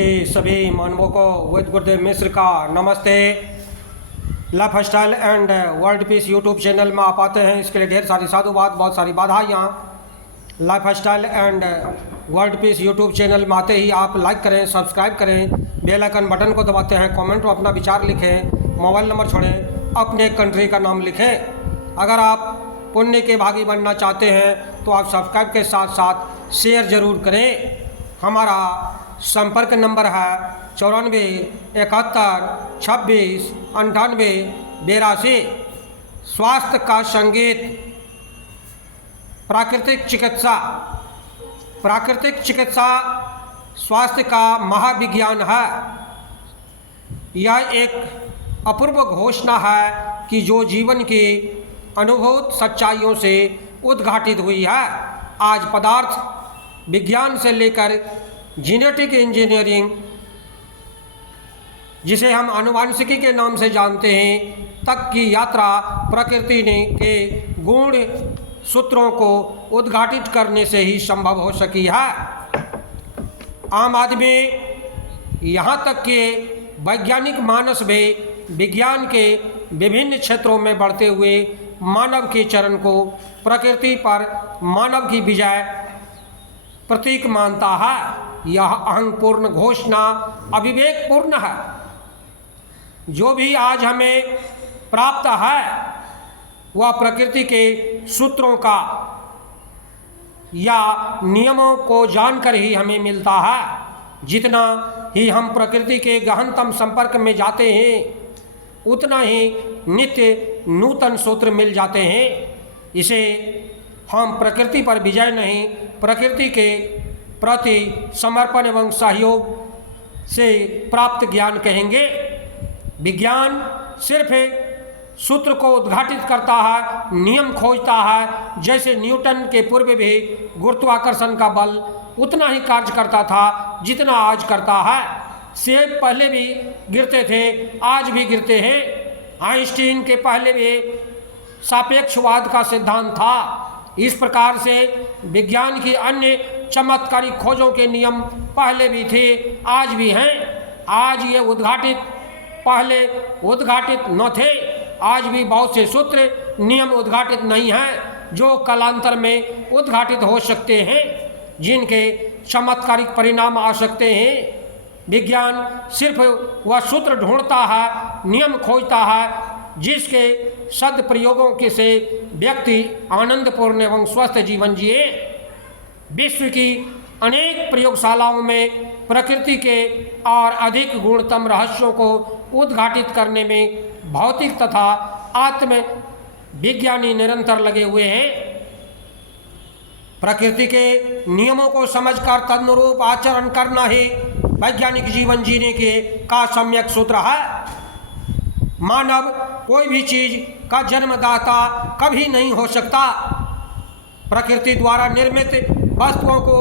के सभी मानवों को वैद गुरुदेव मिश्र का नमस्ते। Life style and world peace YouTube channel में आप आते हैं, इसके लिए ढेर सारी साधुवाद, बहुत सारी बाधाएँ। Life style and world peace YouTube channel में आते ही आप लाइक करें, सब्सक्राइब करें, बेल आइकन बटन को दबाते हैं, कमेंट में अपना विचार लिखें, मोबाइल नंबर छोड़ें, अपने कंट्री का नाम लिखें। अगर आप पुण्य के भागी बनना चाहते हैं तो आप सब्सक्राइब के साथ साथ शेयर ज़रूर करें। हमारा संपर्क नंबर है 94 71 26 98 82। स्वास्थ्य का संगीत। प्राकृतिक चिकित्सा स्वास्थ्य का महाविज्ञान है। यह एक अपूर्व घोषणा है कि जो जीवन की अनुभूत सच्चाइयों से उद्घाटित हुई है। आज पदार्थ विज्ञान से लेकर जेनेटिक इंजीनियरिंग, जिसे हम आनुवांशिकी के नाम से जानते हैं, तक की यात्रा प्रकृति ने के गुण सूत्रों को उद्घाटित करने से ही संभव हो सकी है। आम आदमी यहाँ तक कि वैज्ञानिक मानस में विज्ञान के विभिन्न क्षेत्रों में बढ़ते हुए मानव के चरण को प्रकृति पर मानव की विजय प्रतीक मानता है। यह अहंपूर्ण घोषणा अविवेकपूर्ण है। जो भी आज हमें प्राप्त है वह प्रकृति के सूत्रों का या नियमों को जानकर ही हमें मिलता है। जितना ही हम प्रकृति के गहनतम संपर्क में जाते हैं, उतना ही नित्य नूतन सूत्र मिल जाते हैं। इसे हम प्रकृति पर विजय नहीं, प्रकृति के प्रति समर्पण एवं सहयोग से प्राप्त ज्ञान कहेंगे। विज्ञान सिर्फ सूत्र को उद्घाटित करता है, नियम खोजता है। जैसे न्यूटन के पूर्व भी गुरुत्वाकर्षण का बल उतना ही कार्य करता था जितना आज करता है। सेब पहले भी गिरते थे, आज भी गिरते हैं। आइंस्टीन के पहले भी सापेक्षवाद का सिद्धांत था। इस प्रकार से विज्ञान की अन्य चमत्कारिक खोजों के नियम पहले भी थे, आज भी हैं। आज ये उद्घाटित, पहले उद्घाटित न थे। आज भी बहुत से सूत्र नियम उद्घाटित नहीं हैं जो कालांतर में उद्घाटित हो सकते हैं, जिनके चमत्कारिक परिणाम आ सकते हैं। विज्ञान सिर्फ वह सूत्र ढूंढता है, नियम खोजता है, जिसके सदप्रयोगों के से व्यक्ति आनंदपूर्ण एवं स्वस्थ जीवन जिए। विश्व की अनेक प्रयोगशालाओं में प्रकृति के और अधिक गुणतम रहस्यों को उद्घाटित करने में भौतिक तथा आत्म विज्ञानी निरंतर लगे हुए हैं। प्रकृति के नियमों को समझकर तदनुरूप आचरण करना ही वैज्ञानिक जीवन जीने के का सम्यक सूत्र है। मानव कोई भी चीज का जन्मदाता कभी नहीं हो सकता। प्रकृति द्वारा निर्मित वस्तुओं को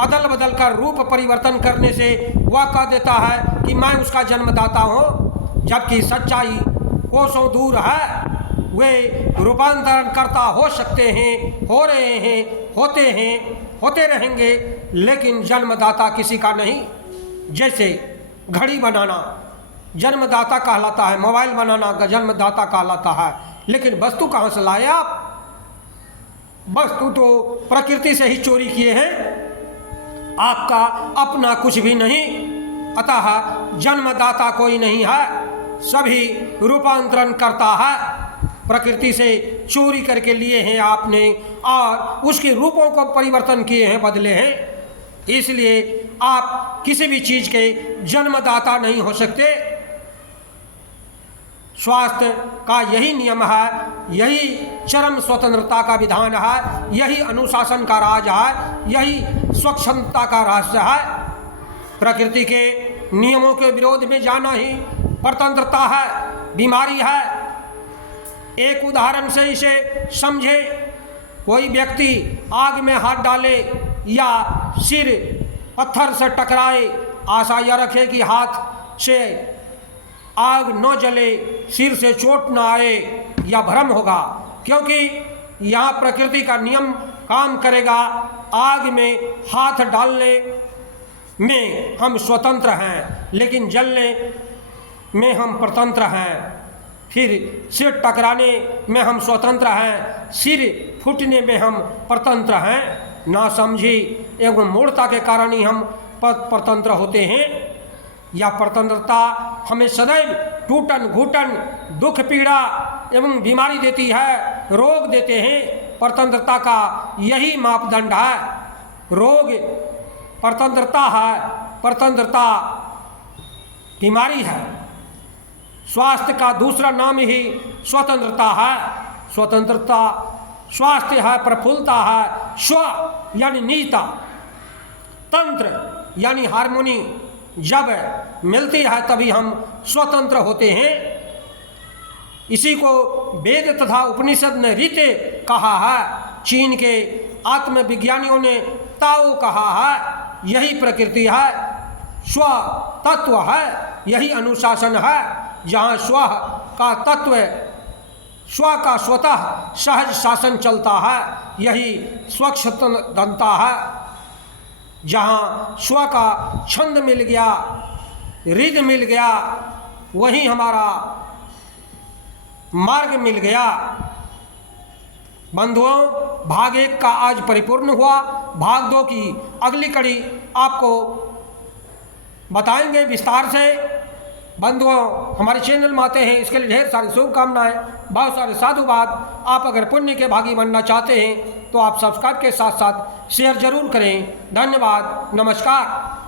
अदल बदल कर रूप परिवर्तन करने से वह कह देता है कि मैं उसका जन्मदाता हूँ, जबकि सच्चाई कोसों दूर है। वे रूपांतरण करता हो सकते हैं, हो रहे हैं, होते हैं, होते रहेंगे, लेकिन जन्मदाता किसी का नहीं। जैसे घड़ी बनाना जन्मदाता कहलाता है, मोबाइल बनाना का जन्मदाता कहलाता है, लेकिन वस्तु कहाँ से लाए आप? वस्तु तो प्रकृति से ही चोरी किए हैं, आपका अपना कुछ भी नहीं। अतः जन्मदाता कोई नहीं है, सभी रूपांतरण करता है। प्रकृति से चोरी करके लिए हैं आपने और उसके रूपों को परिवर्तन किए हैं, बदले हैं। इसलिए आप किसी भी चीज के जन्मदाता नहीं हो सकते। स्वास्थ्य का यही नियम है, यही चरम स्वतंत्रता का विधान है, यही अनुशासन का राज है, यही स्वच्छंदता का रहस्य है। प्रकृति के नियमों के विरोध में जाना ही परतंत्रता है, बीमारी है। एक उदाहरण से इसे समझे। कोई व्यक्ति आग में हाथ डाले या सिर पत्थर से टकराए, आशा यह रखे कि हाथ से आग न जले, सिर से चोट न आए, या भ्रम होगा, क्योंकि यहाँ प्रकृति का नियम काम करेगा। आग में हाथ डालने में हम स्वतंत्र हैं, लेकिन जलने में हम परतंत्र हैं। फिर सिर टकराने में हम स्वतंत्र हैं, सिर फूटने में हम परतंत्र हैं। ना समझी एवं मूढ़ता के कारण ही हम परतंत्र होते हैं। यह परतंत्रता हमें सदैव टूटन घुटन दुख पीड़ा एवं बीमारी देती है, रोग देते हैं। परतंत्रता का यही मापदंड है। रोग परतंत्रता है, परतंत्रता बीमारी है। स्वास्थ्य का दूसरा नाम ही स्वतंत्रता है। स्वतंत्रता स्वास्थ्य है, प्रफुल्लता है। स्व यानी निजता, तंत्र यानी हारमोनी जब मिलती है तभी हम स्वतंत्र होते हैं। इसी को वेद तथा उपनिषद ने रीते कहा है। चीन के आत्मविज्ञानियों ने ताओ कहा है। यही प्रकृति है, स्व तत्व है, यही अनुशासन है। जहाँ स्व का तत्व, स्व का स्वतः सहज शासन चलता है, यही स्वच्छंदता है। जहाँ स्व का छंद मिल गया, रिद मिल गया, वही हमारा मार्ग मिल गया। बंधुओं, भाग 1 का आज परिपूर्ण हुआ। भाग 2 की अगली कड़ी आपको बताएंगे विस्तार से। बंधुओं, हमारे चैनल में आते हैं इसके लिए ढेर सारी शुभकामनाएं, बहुत सारे साधुवाद। आप अगर पुण्य के भागी बनना चाहते हैं तो आप सब्सक्राइब के साथ साथ शेयर जरूर करें। धन्यवाद, नमस्कार।